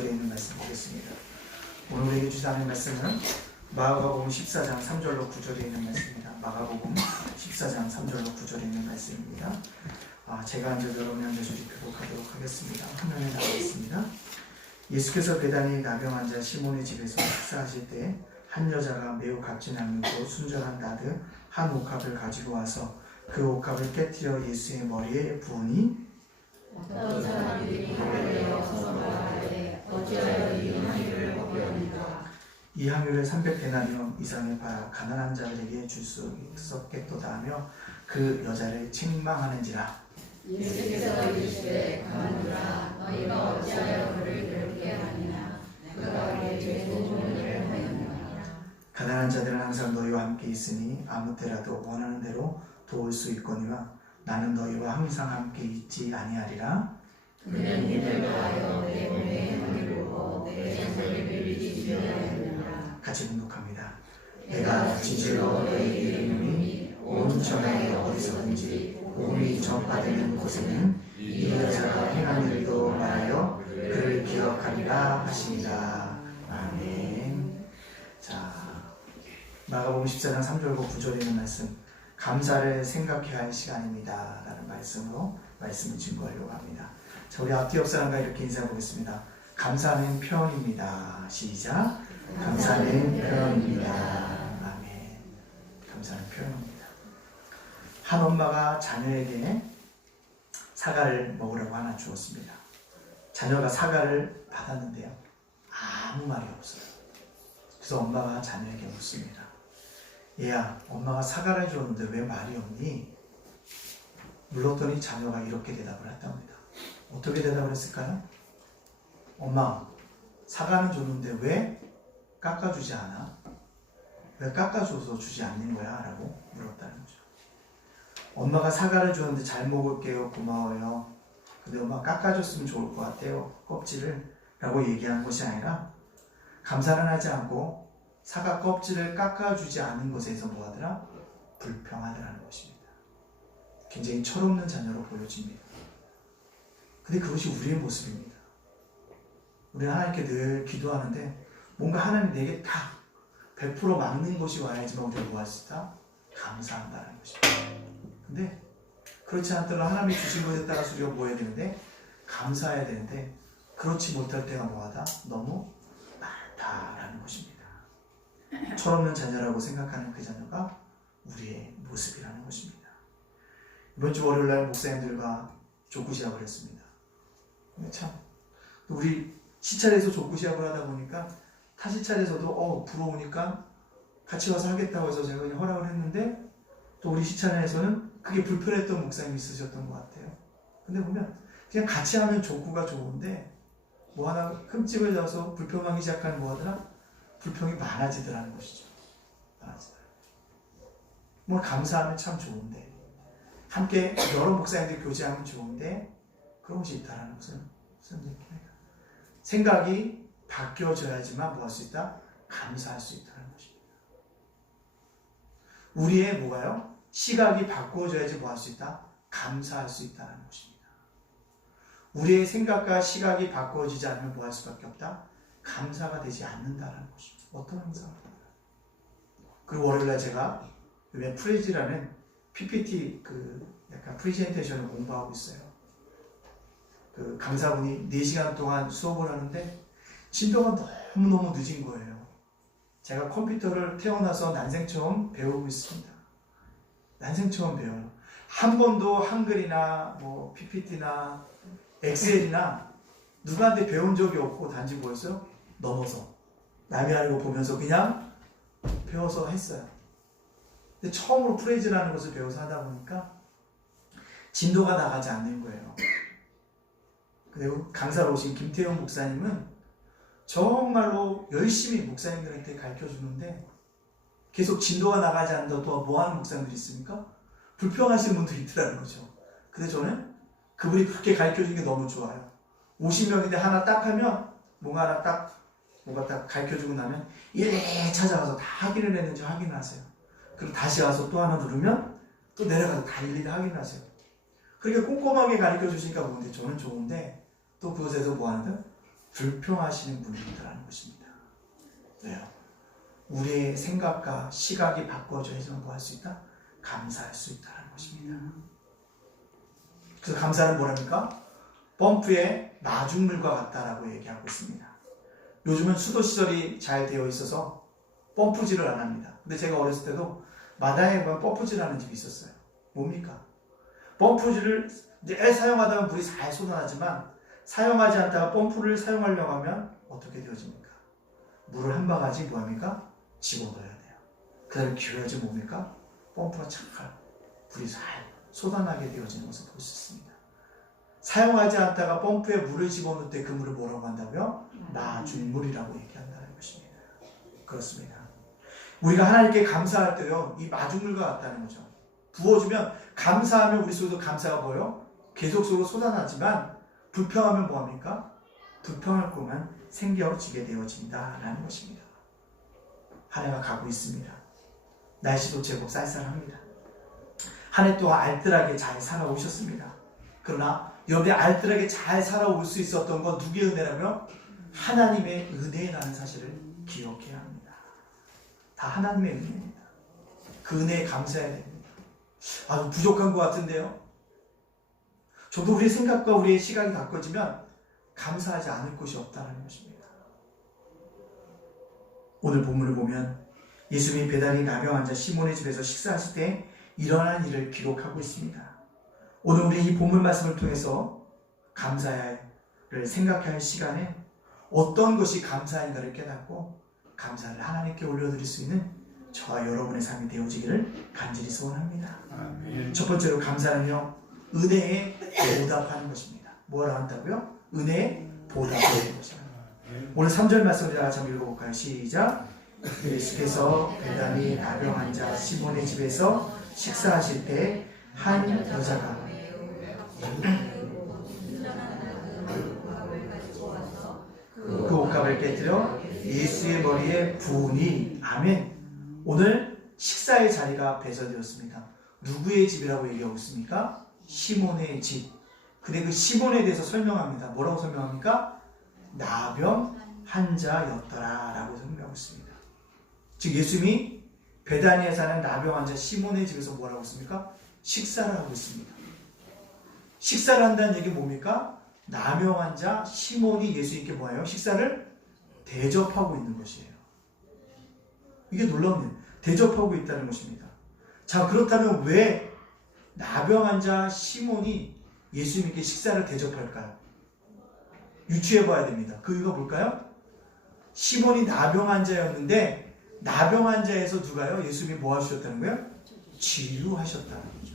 9절에 있는 말씀 보겠습니다. 오늘 우리에게 주시는 말씀은 마가복음 14장 3절로 9절에 있는 말씀입니다. 마가복음 14장 3절로 9절에 있는 말씀입니다. 제가 한 절 여러분이 한 절씩 교독하도록 하겠습니다. 화면에 나와 있습니다. 예수께서 배단위 나병 환자 시몬의 집에서 식사하실 때 한 여자가 매우 값진 향유로 순전한 나드 한 옥합을 가지고 와서 그 옥합을 깨뜨려 예수의 머리에 부으니 어떤 사람들이 그를 내어서 말하되 어찌하여 이 향유를 먹였는가. 이 향유를 300데나리온 이상에 팔아 가난한 자들에게 줄 수 있었겠도다 하며 그 여자를 책망하는지라. 예수께서 이르시되 가만두라. 너희가 어찌하여 그를 괴롭게 하느냐. 그가 내게 좋은 일을 하였느냐. 가난한 자들은 항상 너희와 함께 있으니 아무 때라도 원하는 대로 도울 수 있거니와 나는 너희와 항상 함께 있지 아니하리라. 그는 이를 위하여 내 몸에 향유를 부어 내 잔소리를 빌리지 하였느니라. 같이 공독합니다. 내가 진실로 너희 이름이 온 전하에 어디서든지 복음이 전파되는 곳에는 이 여자가 행한 일도 말하여 그를 기억하리라 하시니라. 아멘. 자, 마가복음 14장 3절과 9절에 있는 말씀, 감사를 생각해야 할 시간입니다 라는 말씀으로 말씀을 증거하려고 합니다. 자, 우리 앞뒤 옆 사람과 이렇게 인사해 보겠습니다. 감사는 표현입니다. 시작. 감사는 표현입니다. 아멘. 감사는 표현입니다. 한 엄마가 자녀에게 사과를 먹으라고 하나 주었습니다. 자녀가 사과를 받았는데요, 아무 말이 없어요. 그래서 엄마가 자녀에게 묻습니다. 얘야, 엄마가 사과를 줬는데 왜 말이 없니? 물었더니 자녀가 이렇게 대답을 했답니다. 어떻게 대답을 했을까요? 엄마, 사과는 줬는데 왜 깎아주지 않아? 왜 깎아줘서 주지 않는 거야? 라고 물었다는 거죠. 엄마가 사과를 줬는데 잘 먹을게요. 고마워요. 근데 엄마 깎아줬으면 좋을 것 같아요. 껍질을. 라고 얘기한 것이 아니라 감사는 하지 않고 사과 껍질을 깎아주지 않은 것에서 뭐하더라? 불평하더라는 것입니다. 굉장히 철없는 자녀로 보여집니다. 근데 그것이 우리의 모습입니다. 우리는 하나님께 늘 기도하는데 뭔가 하나님 내게 다 100% 막는 것이 와야지만 우리가 뭐 할 수 있다? 감사한다는 것입니다. 근데 그렇지 않더라도 하나님이 주신 것에 따라서 우리가 뭐 해야 되는데? 감사해야 되는데 그렇지 못할 때가 뭐하다? 너무 많다라는 것입니다. 철없는 자녀라고 생각하는 그 자녀가 우리의 모습이라는 것입니다. 이번 주 월요일날 목사님들과 족구 시합을 했습니다. 참 우리 시찰에서 족구 시합을 하다 보니까 타시찰에서도 부러우니까 같이 와서 하겠다고 해서 제가 그냥 허락을 했는데 또 우리 시찰에서는 그게 불편했던 목사님이 있으셨던 것 같아요. 근데 보면 그냥 같이 하면 족구가 좋은데 뭐 하나 흠집을 잡아서 불평하기 시작하면 뭐 하더라? 불평이 많아지더라는 것이죠. 많아지더라. 뭐 감사하면 참 좋은데 함께 여러 목사님들 교제하면 좋은데 그런 것이 있다는 것은 무슨 얘기입니까? 생각이 바뀌어져야지만 뭐 할 수 있다? 감사할 수 있다는 것입니다. 우리의 뭐가요? 시각이 바꾸어져야지 뭐 할 수 있다? 감사할 수 있다는 것입니다. 우리의 생각과 시각이 바꾸어지지 않으면 뭐 할 수밖에 없다? 감사가 되지 않는다는 것입니다. 어떤 감사가? 그리고 월요일날 제가 요즘에 프레지라는 PPT 약간 프레젠테이션을 공부하고 있어요. 그 강사분이 4시간 동안 수업을 하는데 진도가 너무너무 늦은 거예요. 제가 컴퓨터를 태어나서 난생 처음 배우고 있습니다. 난생 처음 배워요. 한 번도 한글이나 뭐 PPT나 엑셀이나 누구한테 배운 적이 없고 단지 뭐였어요? 넘어서 남이 하는 거 보면서 그냥 배워서 했어요. 근데 처음으로 프레이즈라는 것을 배워서 하다 보니까 진도가 나가지 않는 거예요. 그리고 강사로 오신 김태형 목사님은 정말로 열심히 목사님들한테 가르쳐주는데 계속 진도가 나가지 않는다고 또 뭐 하는 목사님들이 있습니까? 불평하시는 분들이 있더라는 거죠. 근데 저는 그분이 그렇게 가르쳐주는 게 너무 좋아요. 50명인데 하나 딱 하면 뭔가 딱 가르쳐주고 나면 일일이 찾아가서 다 확인을 했는지 확인하세요. 그리고 다시 와서 또 하나 누르면 또 내려가서 다 일일이 확인하세요. 그렇게 꼼꼼하게 가르쳐주시니까 좋은데 저는 좋은데 또 그것에서 뭐 하는데 불평하시는 분이 있다는 것입니다. 왜요? 우리의 생각과 시각이 바꿔져야지만 뭐 할 수 있다? 감사할 수 있다는 것입니다. 그래서 감사는 뭐랍니까? 펌프의 나중물과 같다라고 얘기하고 있습니다. 요즘은 수도 시설이 잘 되어 있어서 펌프질을 안 합니다. 근데 제가 어렸을 때도 마당에 보면 펌프질 하는 집이 있었어요. 뭡니까? 펌프질을 이제 사용하다가 물이 잘 쏟아나지만 사용하지 않다가 펌프를 사용하려고 하면 어떻게 되어집니까? 물을 한 바가지 뭐합니까? 집어넣어야 돼요. 그 다음에 기울여야지 뭡니까? 펌프가 착할 물이 잘 쏟아나게 되어지는 것을 볼 수 있습니다. 사용하지 않다가 펌프에 물을 집어넣을 때 그 물을 뭐라고 한다고요? 나중물이라고 얘기한다는 것입니다. 그렇습니다. 우리가 하나님께 감사할 때요, 이 마중물과 같다는 거죠. 부어주면 감사하면 우리 속에도 감사가 보여 계속 속으로 쏟아나지만 불평하면 뭐합니까? 불평할 거면 생겨지게 되어진다라는 것입니다. 한 해가 가고 있습니다. 날씨도 제법 쌀쌀합니다. 한 해 동안 알뜰하게 잘 살아오셨습니다. 그러나 여러분이 알뜰하게 잘 살아올 수 있었던 건 누구의 은혜라며? 하나님의 은혜라는 사실을 기억해야 합니다. 다 하나님의 은혜입니다. 그 은혜에 감사해야 됩니다. 아주 부족한 것 같은데요. 저도 우리의 생각과 우리의 시각이 바꿔지면 감사하지 않을 것이 없다는 것입니다. 오늘 본문을 보면 예수님이 배단위 나병 환자 시몬의 집에서 식사하실 때 일어난 일을 기록하고 있습니다. 오늘 우리 이 본문 말씀을 통해서 감사를 생각할 시간에 어떤 것이 감사인가를 깨닫고 감사를 하나님께 올려드릴 수 있는 저와 여러분의 삶이 되어지기를 간절히 소원합니다. 첫 번째로 감사는요, 은혜에 보답하는 것입니다. 뭐라 한다고요? 은혜에 보답하는 것입니다. 오늘 3절 말씀을 다 같이 한번 읽어볼까요? 시작! 예수께서 배단위 나병 환자 시몬의 집에서 식사하실 때 한 여자가 그 옷값을 깨뜨려 예수의 머리에 부으니. 아멘. 오늘 식사의 자리가 배설되었습니다. 누구의 집이라고 얘기하고 있습니까? 시몬의 집. 근데 그 시몬에 대해서 설명합니다. 뭐라고 설명합니까? 나병 환자였더라 라고 설명하고 있습니다. 즉 예수님이 베다니에 사는 나병 환자 시몬의 집에서 뭐라고 했습니까? 식사를 하고 있습니다. 식사를 한다는 얘기 뭡니까? 나병 환자 시몬이 예수님께 뭐예요? 식사를 대접하고 있는 것이에요. 이게 놀라운 일. 대접하고 있다는 것입니다. 자, 그렇다면 왜 나병 환자 시몬이 예수님께 식사를 대접할까요? 유추해 봐야 됩니다. 그 이유가 뭘까요? 시몬이 나병 환자였는데 나병 환자에서 누가요? 예수님이 뭐 하셨다는 거예요? 치유하셨다는 거죠.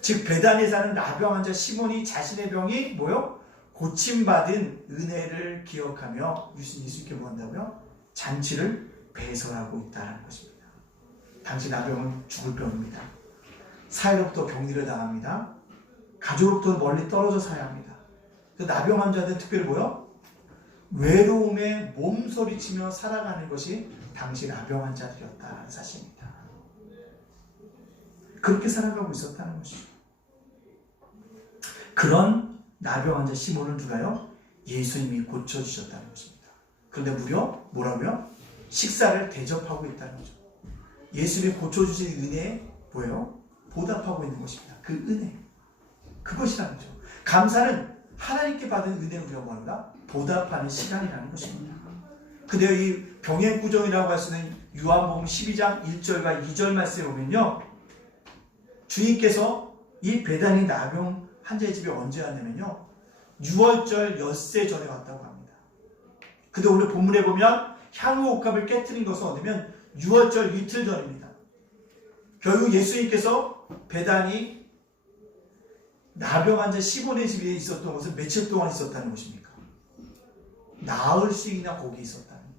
즉 베단에 사는 나병 환자 시몬이 자신의 병이 뭐요? 고침받은 은혜를 기억하며 예수님께 뭐 한다고요? 잔치를 배설하고 있다는 것입니다. 당시 나병은 죽을 병입니다. 사회로부터 격리를 당합니다. 가족으로부터 멀리 떨어져 사야 합니다. 그 나병 환자들은 특별히 뭐요? 외로움에 몸서리치며 살아가는 것이 당시 나병 환자들이었다는 사실입니다. 그렇게 살아가고 있었다는 것이죠. 그런 나병 환자 시몬을 누가요? 예수님이 고쳐주셨다는 것입니다. 그런데 무려 뭐라고요? 식사를 대접하고 있다는 거죠. 예수님이 고쳐주신 은혜에 뭐예요? 보답하고 있는 것입니다. 그 은혜. 그것이라는 거죠. 감사는 하나님께 받은 은혜를 우리가 뭐한다? 보답하는 시간이라는 것입니다. 근데요, 이 병행구정이라고 할 수 있는 요한복음 12장 1절과 2절 말씀에 보면요, 주님께서 이 베다니 나병 환자의 집에 언제 왔냐면요, 6월절 엿새 전에 왔다고 합니다. 근데 오늘 본문에 보면 향후 옷값을 깨뜨린 것은 어디면 6월절 이틀 전입니다. 결국 예수님께서 베다니 나병 환자 시몬의 집에 있었던 것은 며칠 동안 있었다는 것입니까? 나흘씩이나 거기 있었다는 거예요.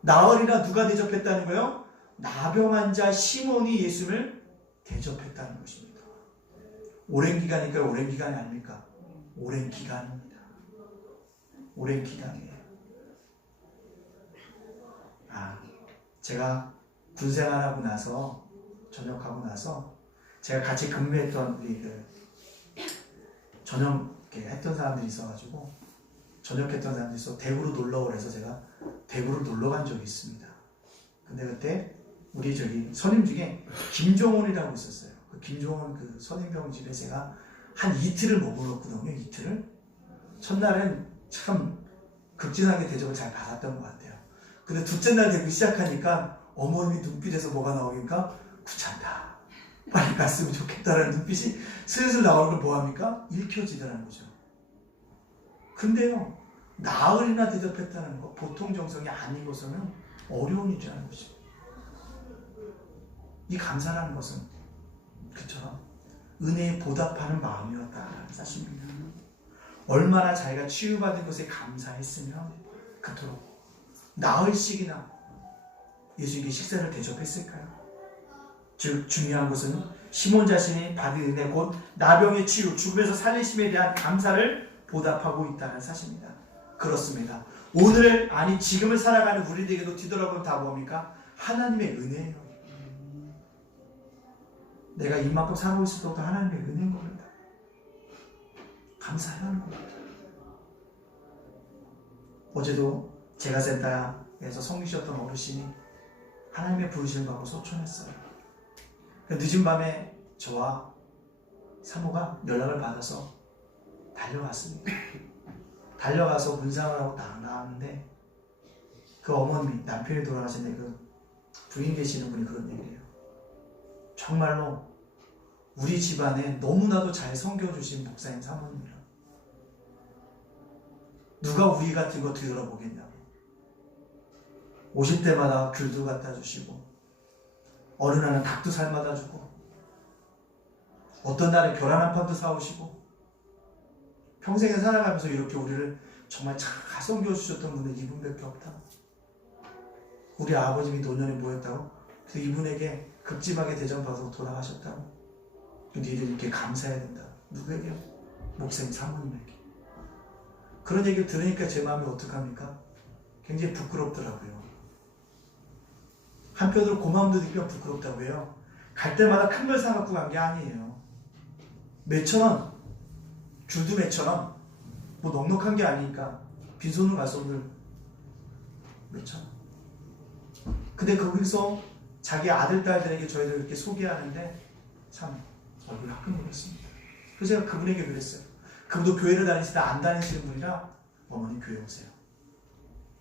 나흘이나 누가 대접했다는 거예요? 나병 환자 시몬이 예수님을 대접했다는 것입니다. 오랜 기간이니까 오랜 기간이 아닙니까? 오랜 기간입니다. 오랜 기간이에요. 제가 군생활하고 나서 전역하고 나서 제가 같이 근무했던 우리 전역 이렇게 했던 사람들이 있어가지고 전역했던 사람들이 있어 대구로 놀러 오래서 제가 대구로 놀러 간 적이 있습니다. 근데 그때 우리 저기 선임 중에 김종원이라고 있었어요. 그 김종원 그 선임병 집에 제가 한 이틀을 머물렀거든요. 이틀을. 첫날은 참 극진하게 대접을 잘 받았던 것 같아요. 근데 둘째 날 되기 시작하니까 어머님이 눈빛에서 뭐가 나오니까 귀찮다. 빨리 갔으면 좋겠다라는 눈빛이 슬슬 나오는 걸 뭐합니까? 읽혀지더라는 거죠. 근데요, 나흘이나 대접했다는 거 보통 정성이 아니고서는 어려운 일이라는 것이죠. 이 감사라는 것은 그처럼 은혜에 보답하는 마음이었다는 사실입니다. 얼마나 자기가 치유받은 것에 감사했으면 그토록 나흘씩이나 예수님께 식사를 대접했을까요? 즉 중요한 것은 시몬 자신이 받은 은혜 곧 나병의 치유, 죽음에서 살리심에 대한 감사를 보답하고 있다는 사실입니다. 그렇습니다. 오늘 아니 지금을 살아가는 우리들에게도 뒤돌아보면 다 뭡니까? 하나님의 은혜예요. 내가 이만큼 살아올 수도 없던 하나님의 은혜인 겁니다. 감사해야 하는 겁니다. 어제도 제가센터에서 섬기셨던 어르신이 하나님의 부르심을 받고 소천했어요. 늦은 밤에 저와 사모가 연락을 받아서 달려갔습니다. 달려가서 문상을 하고 딱 나왔는데 그 어머님이 남편이 돌아가신데 그 부인 계시는 분이 그런 얘기예요. 정말로 우리 집안에 너무나도 잘 섬겨주신 목사님 사모님이라 누가 우리 같은 거 뒤돌아보겠냐고. 오실 때마다 귤도 갖다 주시고 어느 날은 닭도 삶아다 주고 어떤 날에 계란 한 판도 사오시고 평생에 살아가면서 이렇게 우리를 정말 잘 섬겨주셨던 분은 이분밖에 없다. 우리 아버님이 노년에 뭐였다고? 그래서 이분에게 급진하게 대접받아서 돌아가셨다고. 니들 이렇게 감사해야 된다. 누구에게요? 목사님 사모님에게. 그런 얘기를 들으니까 제 마음이 어떡합니까? 굉장히 부끄럽더라고요. 한편으로 고마움도 느끼면 부끄럽다고 해요. 갈 때마다 큰 걸 사갖고 간 게 아니에요. 몇천 원, 귤도 몇천 원, 뭐 넉넉한 게 아니니까 빈손으로 가서 오늘 몇천 원. 근데 거기서 자기 아들, 딸들에게 저희들 이렇게 소개하는데 참 얼굴이 화끈거렸습니다. 그래서 제가 그분에게 그랬어요. 그분도 교회를 다니시다 안 다니시는 분이라 어머니 교회 오세요.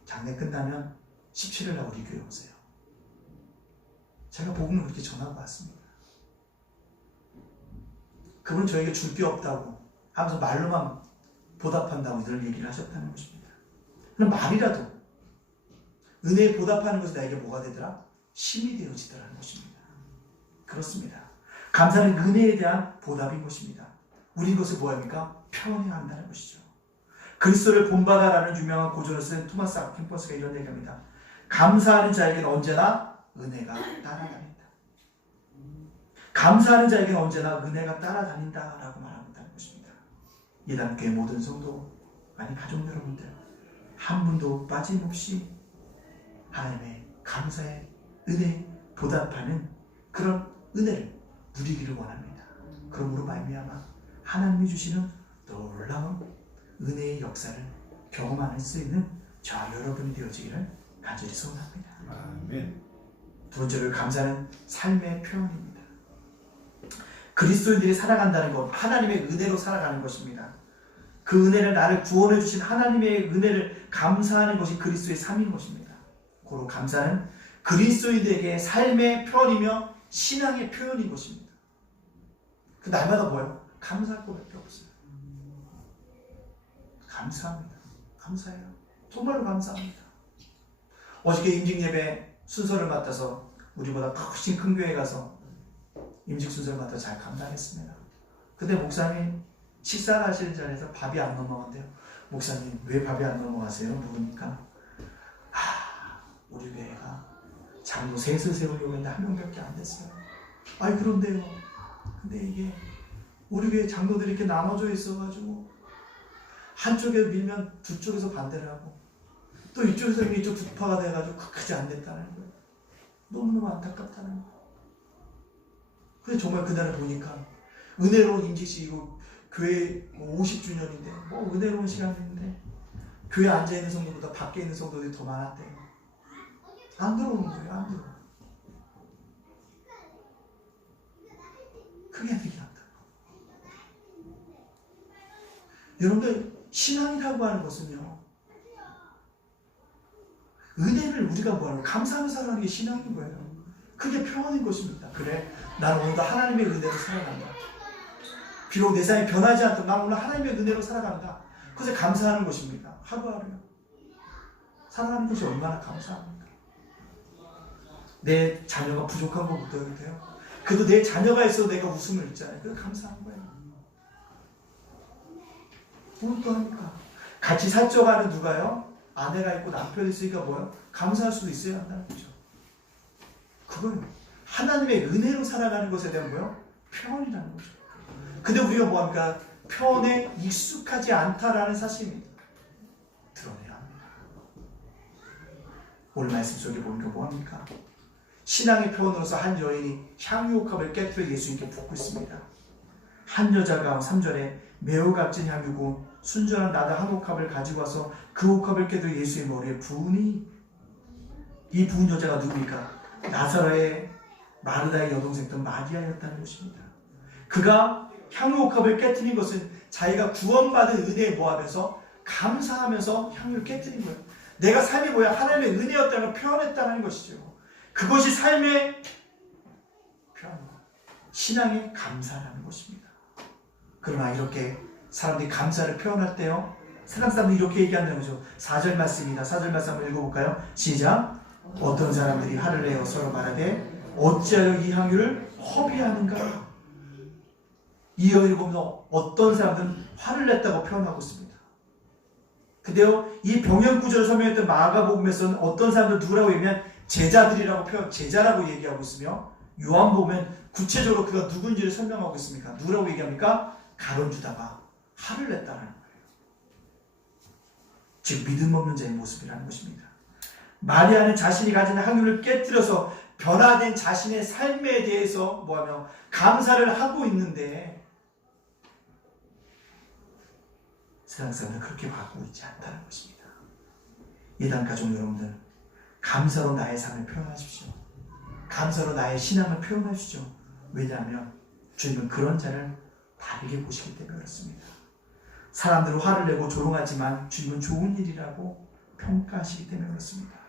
장례 끝나면 17일 날 우리 교회 오세요. 제가 복음을 그렇게 전하고 왔습니다. 그분은 저에게 줄 게 없다고 하면서 말로만 보답한다고 이런 얘기를 하셨다는 것입니다. 그럼 말이라도 은혜에 보답하는 것이 나에게 뭐가 되더라? 힘이 되어지더라는 것입니다. 그렇습니다. 감사는 은혜에 대한 보답인 것입니다. 우리 이것을 뭐합니까? 표현해야 한다는 것이죠. 그리스도를 본받아라는 유명한 고전을 쓴 토마스 아킨퍼스가 이런 얘기합니다. 감사하는 자에게는 언제나 은혜가 따라다닌다. 감사하는 자에게는 언제나 은혜가 따라다닌다라고 말하고 있다는 것입니다. 예단교회 모든 성도, 아니 가족 여러분들 한 분도 빠짐없이 하나님의 감사의 은혜 보답하는 그런 은혜를 누리기를 원합니다. 그러므로 말미암아 하나님이 주시는 놀라운 은혜의 역사를 경험할 수 있는 저와 여러분이 되어지기를 간절히 소원합니다. 아멘. 두 번째로 감사는 삶의 표현입니다. 그리스도인들이 살아간다는 것, 하나님의 은혜로 살아가는 것입니다. 그 은혜를 나를 구원해 주신 하나님의 은혜를 감사하는 것이 그리스도의 삶인 것입니다. 고로 감사는 그리스도인들에게 삶의 표현이며 신앙의 표현인 것입니다. 그 날마다 뭐예요? 감사할 것밖에 없어요. 감사합니다. 감사해요. 정말로 감사합니다. 어저께 임직 예배 순서를 맡아서 우리보다 훨씬 큰 교회 가서 임직 순서를 맡아서 잘 감당했습니다. 근데 목사님 식사를 하시는 자리에서 밥이 안 넘어간대요. 목사님 왜 밥이 안 넘어가세요? 물으니까 우리 교회가 장로 셋을 세우려고 했는데 한 명밖에 안 됐어요. 아이 그런데요. 근데 이게 우리 교회 장로들이 이렇게 나눠져 있어가지고 한쪽에 밀면 두 쪽에서 반대를 하고 또 이쪽에서 이쪽 두파가 돼가지고 끝까지 안 됐다는 거예요. 너무너무 안타깝다는 거예요. 근데 정말 그날을 보니까 은혜로운 임직식이고 교회 50주년인데 뭐 은혜로운 시간인데 교회 앉아있는 성도보다 밖에 있는 성도들이 더 많았대요. 안 들어오는 거예요. 안 들어오는 거예요. 그게 얘기한다. 여러분들 신앙이라고 하는 것은요, 은혜를 우리가 뭐하는 감사하며 살아가는 게 신앙인 거예요. 그게 표현인 것입니다. 그래, 나는 오늘도 하나님의 은혜로 살아간다. 비록 내 삶이 변하지 않도록 나는 오늘 하나님의 은혜로 살아간다. 그것에 감사하는 것입니다. 하루하루요. 살아가는 것이 얼마나 감사합니까? 내 자녀가 부족한 거 못 되겠대요. 그래도 내 자녀가 있어도 내가 웃음을 잃잖아요. 그래서 감사한 거예요. 뭘 또 합니까? 같이 살쪄가는 누가요? 아내가 있고 남편이 있으니까 뭐요? 감사할 수도 있어야 한다는 거죠. 그건 하나님의 은혜로 살아가는 것에 대한 뭐요? 표현이라는 거죠. 근데 우리가 뭐합니까? 표현에 익숙하지 않다라는 사실입니다. 드러내야 합니다. 오늘 말씀 속에 보니까 뭐합니까? 신앙의 표현으로서 한 여인이 향유옥합을 깨뜨려 예수님께 붓고 있습니다. 한 여자가 3절에 매우 값진 향유고 순전한 나다 한 옥합을 가지고 와서 그 옥합을 깨뜨려 예수의 머리에 부으니, 이 부은 여자가 누굽니까? 나사로의 마르다의 여동생던 마리아였다는 것입니다. 그가 향유옥합을 깨뜨린 것은 자기가 구원받은 은혜에 뭐하면서 감사하면서 향유를 깨뜨린 거예요. 내가 삶이 뭐야? 하나님의 은혜였다는 걸 표현했다는 것이죠. 그것이 삶의 표현, 신앙의 감사라는 것입니다. 그러나 이렇게 사람들이 감사를 표현할 때요, 세상 사람들이 이렇게 얘기한다는 거죠. 4절 말씀입니다. 4절 말씀 한번 읽어볼까요? 시작. 어떤 사람들이 화를 내어 서로 말하되 어찌하여 이 향유를 허비하는가? 이 여인을 보면 어떤 사람들은 화를 냈다고 표현하고 있습니다. 근데요, 이 병영 구절을 설명했던 마가복음에서는 어떤 사람들 누구라고 얘기하면 제자들이라고 제자라고 얘기하고 있으며, 요한복음은 구체적으로 그가 누군지를 설명하고 있습니까? 누구라고 얘기합니까? 가룟 유다가 화를 냈다는 거예요. 즉 믿음 없는 자의 모습이라는 것입니다. 마리아는 자신이 가진 향유를 깨뜨려서 변화된 자신의 삶에 대해서 뭐하며 감사를 하고 있는데, 세상 사람들은 그렇게 바꾸고 있지 않다는 것입니다. 예단 가족 여러분들, 감사로 나의 삶을 표현하십시오. 감사로 나의 신앙을 표현하십시오. 왜냐하면 주님은 그런 자를 다르게 보시기 때문에 그렇습니다. 사람들은 화를 내고 조롱하지만 주님은 좋은 일이라고 평가하시기 때문에 그렇습니다.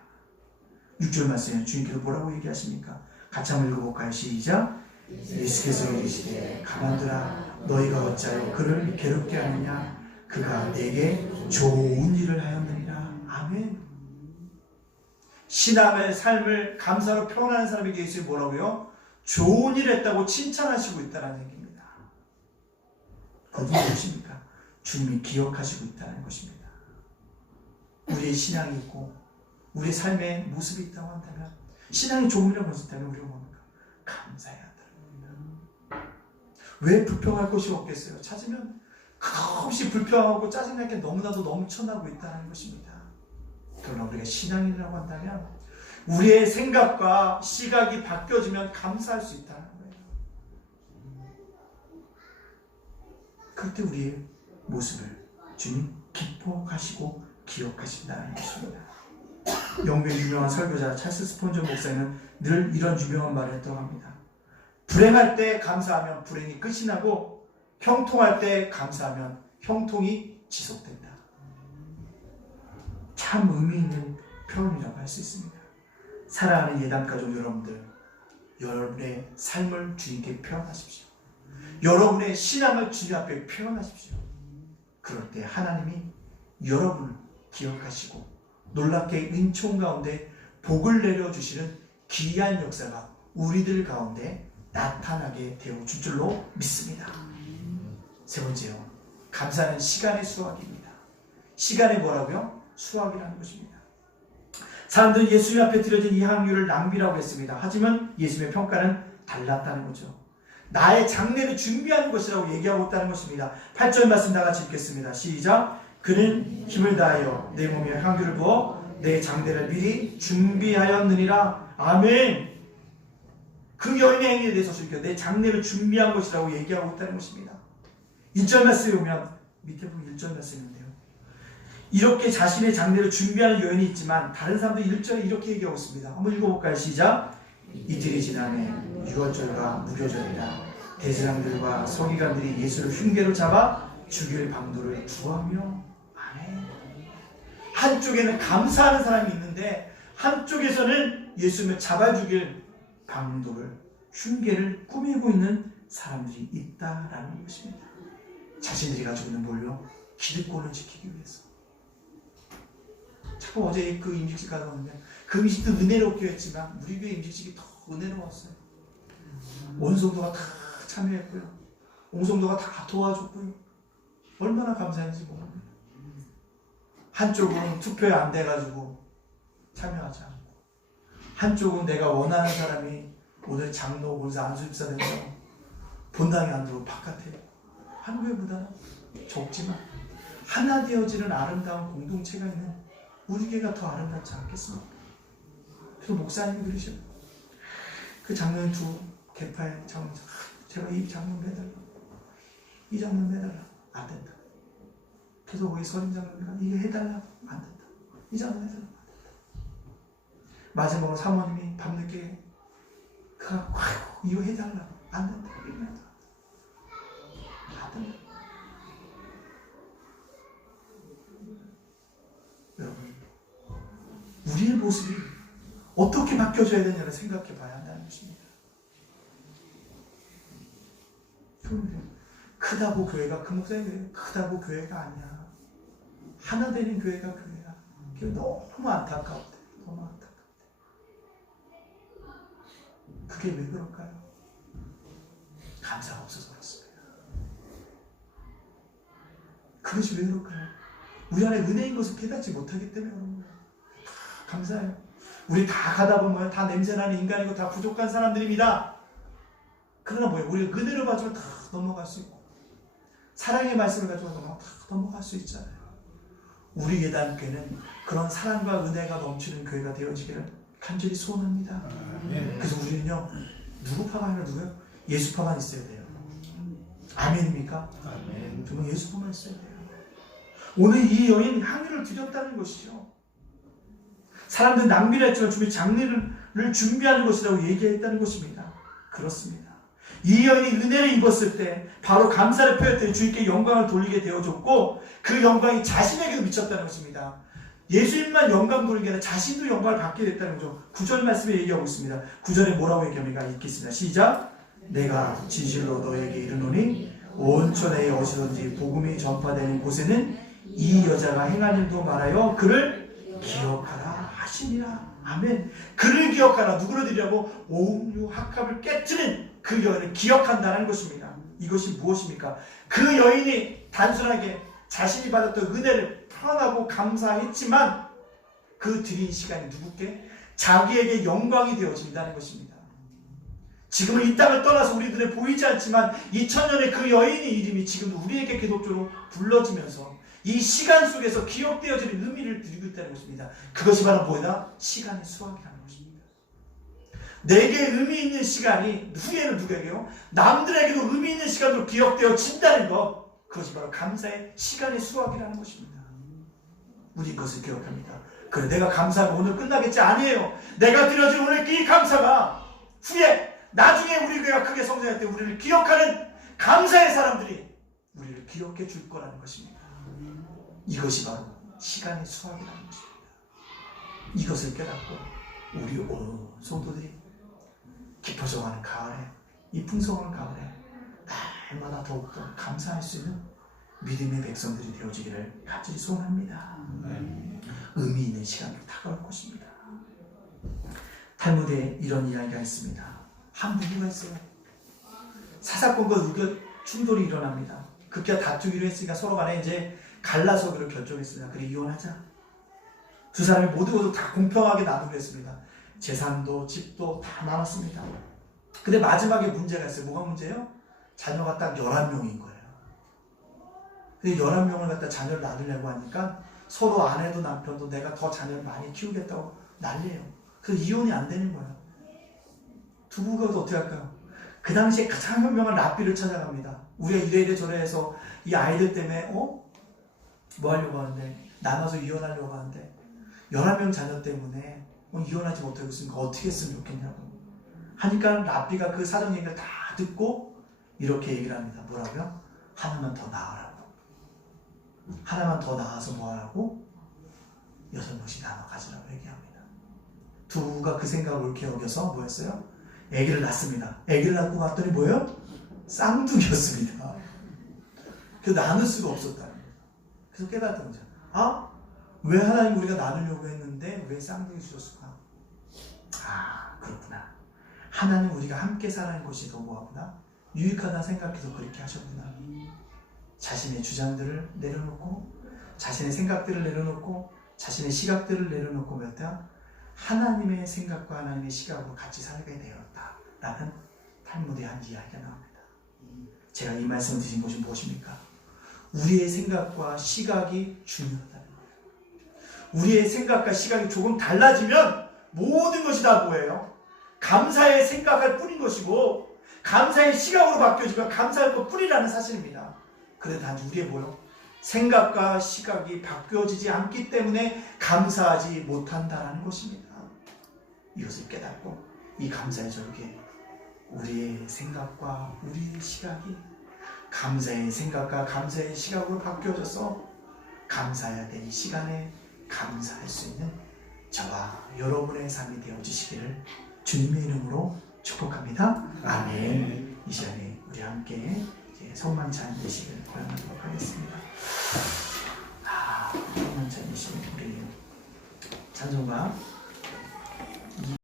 6절 말씀에 주님께서 뭐라고 얘기하십니까? 같이 한번 읽어볼까요? 시작. 예수께서 이르시되 가만두라, 너희가 어찌하여 그를 괴롭게 하느냐? 그가 내게 좋은 일을 하였느니라. 아멘. 신앙의 삶을 감사로 표현하는 사람에게 예수님이 뭐라고요? 좋은 일 했다고 칭찬하시고 있다는 얘기입니다. 그건 무엇입니까? 주님이 기억하시고 있다는 것입니다. 우리의 신앙이 있고 우리의 삶의 모습이 있다고 한다면, 신앙이 좋음이라고 했다면 우리가 뭡니까? 감사해야 한다는 겁니다. 왜 불평할 것이 없겠어요? 찾으면 끝없이 불평하고 짜증날 게 너무나도 넘쳐나고 있다는 것입니다. 그러나 우리가 신앙인이라고 한다면 우리의 생각과 시각이 바뀌어지면 감사할 수 있다는 거예요. 그때 우리의 모습을 주님 기뻐하시고 기억하신다는 것입니다. 영국의 유명한 설교자 찰스 스폰저 목사는 늘 이런 유명한 말을 했다고 합니다. 불행할 때 감사하면 불행이 끝이 나고, 형통할 때 감사하면 형통이 지속된다. 참 의미 있는 표현이라고 할 수 있습니다. 사랑하는 예담가족 여러분들, 여러분의 삶을 주님께 표현하십시오. 여러분의 신앙을 주님 앞에 표현하십시오. 그럴 때 하나님이 여러분을 기억하시고 놀랍게 은총 가운데 복을 내려주시는 귀한 역사가 우리들 가운데 나타나게 되어 줄 줄로 믿습니다. 세 번째요, 감사는 시간의 수확입니다. 시간의 뭐라고요? 수확이라는 것입니다. 사람들은 예수님 앞에 드려진 이 향유를 낭비라고 했습니다. 하지만 예수님의 평가는 달랐다는 거죠. 나의 장례를 준비하는 것이라고 얘기하고 있다는 것입니다. 8절 말씀 다 같이 읽겠습니다. 시작. 그는 힘을 다하여 내 몸에 향유를 부어 내 장례를 미리 준비하였느니라. 아멘. 그 여인의 행위에 대해서 내 장례를 준비한 것이라고 얘기하고 있다는 것입니다. 1절 말씀에 오면 밑에 보면 1절 말씀인데요. 이렇게 자신의 장례를 준비하는 여인이 있지만 다른 사람도 1절에 이렇게 얘기하고 있습니다. 한번 읽어볼까요? 시작. 이틀이 지나매 유월절과 무교절이라 대제사장들과 서기관들이 예수를 흉계로 잡아 죽일 방도를 구하며 아멘. 한쪽에는 감사하는 사람이 있는데 한쪽에서는 예수님을 잡아 죽일 방도를 흉계를 꾸미고 있는 사람들이 있다라는 것입니다. 자신들이 가지고 있는 뭘요? 기득권을 지키기 위해서. 자꾸 어제 그 임직식 가서 오는데 그 음식도 은혜롭게 했지만 우리 교회 임직식이 더 은혜로웠어요. 온 성도가 다 참여했고요. 온 성도가 다 도와줬고요. 얼마나 감사한지 모릅니다. 한쪽은 투표에 안 돼가지고 참여하지 않고 한쪽은 내가 원하는 사람이 오늘 장로, 본사, 안수집사 되면서 본당에 안 들어오고 바깥에 한 교회보다는 적지만 하나 되어지는 아름다운 공동체가 있는 우리 교회가 더 아름답지 않겠습니까? 그래서 목사님이 그러셔요. 그 장로님 두 개파의 장로님, 제가 이 장로님 매달라, 이 장로님 매달라, 안 된다. 그래서 우리 서림 장로님이 이게 해달라, 안 된다. 이 장로님 해달라, 안 된다. 마지막으로 사모님이 밤늦게 이거 해달라, 안 된다. 안 된다. 여러분, 우리의 모습이 어떻게 바뀌어져야 되냐를 생각해 봐야 한다는 것입니다. 크다고 교회가 그 목사님 크다고 교회가 아니야. 하나 되는 교회가 교회야. 그게 너무 안타까운데, 너무 안타까운데. 그게 왜 그럴까요? 감사가 없어서 그렇습니다. 그것이 왜 그럴까요? 우리 안에 은혜인 것을 깨닫지 못하기 때문에 그런 거예요. 감사해요. 우리 다 가다 보면 다 냄새나는 인간이고 다 부족한 사람들입니다. 그러나 뭐예요? 우리가 은혜를 가지고 다 넘어갈 수 있고 사랑의 말씀을 가지고 다 넘어갈 수 있잖아요. 우리 예단교회는 그런 사랑과 은혜가 넘치는 교회가 되어지기를 간절히 소원합니다. 그래서 우리는요, 누구파가 아니라 누구요? 예수파만 있어야 돼요. 아멘입니까? 아멘. 정말 예수파만 있어야 돼요. 오늘 이 여인 향유를 드렸다는 것이죠. 사람들은 낭비를 했지만 주님의 장례를 준비하는 것이라고 얘기했다는 것입니다. 그렇습니다. 이 여인이 은혜를 입었을 때 바로 감사를 표했더니 주님께 영광을 돌리게 되어줬고 그 영광이 자신에게도 미쳤다는 것입니다. 예수님만 영광 돌리는 게 아니라 자신도 영광을 받게 됐다는 거죠. 9절 말씀에 얘기하고 있습니다. 9절에 뭐라고 얘기합니까? 읽겠습니다. 시작. 내가 진실로 너에게 이르노니 온 천하에 어디든지 복음이 전파되는 곳에는 이 여자가 행한 일도 말하여 그를 기억하라 하시니라. 아멘. 그를 기억하라. 누구를 드리라고? 옥류 학합을 깨트린 그 여인을 기억한다는 것입니다. 이것이 무엇입니까? 그 여인이 단순하게 자신이 받았던 은혜를 편하고 감사했지만 그 드린 시간이 누구께? 자기에게 영광이 되어진다는 것입니다. 지금은 이 땅을 떠나서 우리 눈에 보이지 않지만 2000년의 그 여인의 이름이 지금도 우리에게 계속적으로 불러지면서 이 시간 속에서 기억되어지는 의미를 드리고 있다는 것입니다. 그것이 바로 뭐다? 시간의 수확이라는 것입니다. 내게 의미 있는 시간이 후에는 누구에게요? 남들에게도 의미 있는 시간으로 기억되어진다는 것, 그것이 바로 감사의 시간의 수확이라는 것입니다. 우리 그것을 기억합니다. 그래, 내가 감사하고 오늘 끝나겠지? 아니에요. 내가 드려진 오늘 이 감사가 후에 나중에 우리 교회가 크게 성장할 때 우리를 기억하는 감사의 사람들이 우리를 기억해 줄 거라는 것입니다. 이것이 바로 시간의 수확이라는 것입니다. 이것을 깨닫고 우리 온 성도들이 깊어져가는 가을에, 이 풍성한 가을에 날마다 더욱더 감사할 수 있는 믿음의 백성들이 되어지기를 간절히 소원합니다. 의미 있는 시간이 다가올 것입니다. 탈무드에 이런 이야기가 있습니다. 한 부부가 있어요. 사사건과 의견 충돌이 일어납니다. 급기야 다투기로 했으니까 서로 간에 이제 갈라서기로 결정했습니다. 그래, 이혼하자. 두 사람이 모두 다 공평하게 나누기로 했습니다. 재산도 집도 다 나눴습니다. 근데 마지막에 문제가 있어요. 뭐가 문제예요? 자녀가 딱 11명인 거예요. 근데 11명을 갖다 자녀를 나누려고 하니까 서로 아내도 남편도 내가 더 자녀를 많이 키우겠다고 난리예요. 그래서 이혼이 안 되는 거예요. 두 부부가 어떻게 할까요? 그 당시에 가장 현명한 랍비를 찾아갑니다. 우리가 이래이래 저래해서 이 아이들 때문에 뭐 하려고 하는데, 나눠서 이혼하려고 하는데 11명 자녀 때문에 이혼하지 못하고 있으니까 어떻게 했으면 좋겠냐고 하니까 랍비가 그 사정 얘기를 다 듣고 이렇게 얘기를 합니다. 뭐라고요? 하나만 더 낳으라고. 하나만 더 낳아서 뭐 하라고? 6명씩 나눠 가지라고 얘기합니다. 두부가 그 생각을 옳게 여겨서 뭐 했어요? 아기를 낳습니다. 아기를 낳고 봤더니 뭐예요? 쌍둥이였습니다. 그래서 나눌 수가 없었다. 그래서 깨달았던 거죠. 아? 왜 하나님 우리가 나누려고 했는데 왜 쌍둥이 주셨을까? 아, 그렇구나. 하나님 우리가 함께 사는 것이 더 뭐하구나? 유익하다 생각해서 그렇게 하셨구나. 자신의 주장들을 내려놓고, 자신의 생각들을 내려놓고, 자신의 시각들을 내려놓고 몇다 하나님의 생각과 하나님의 시각으로 같이 살게 되었다라는 탈무드의 한 이야기가 나옵니다. 제가 이 말씀을 드린 것이 무엇입니까? 우리의 생각과 시각이 중요하다는 거예요. 우리의 생각과 시각이 조금 달라지면 모든 것이 다 뭐예요? 감사의 생각할 뿐인 것이고 감사의 시각으로 바뀌어지고 감사할 것 뿐이라는 사실입니다. 그래도 단지 우리의 뭐요? 생각과 시각이 바뀌어지지 않기 때문에 감사하지 못한다는 것입니다. 이것을 깨닫고 이 감사의 절기에 우리의 생각과 우리의 시각이 감사의 생각과 감사의 시각으로 바뀌어져서 감사해야 될 이 시간에 감사할 수 있는 저와 여러분의 삶이 되어주시기를 주님의 이름으로 축복합니다. 아멘. 이 시간에 우리 함께 성만찬 예식을 고양하도록 하겠습니다. 성만찬 예식 우리 찬송가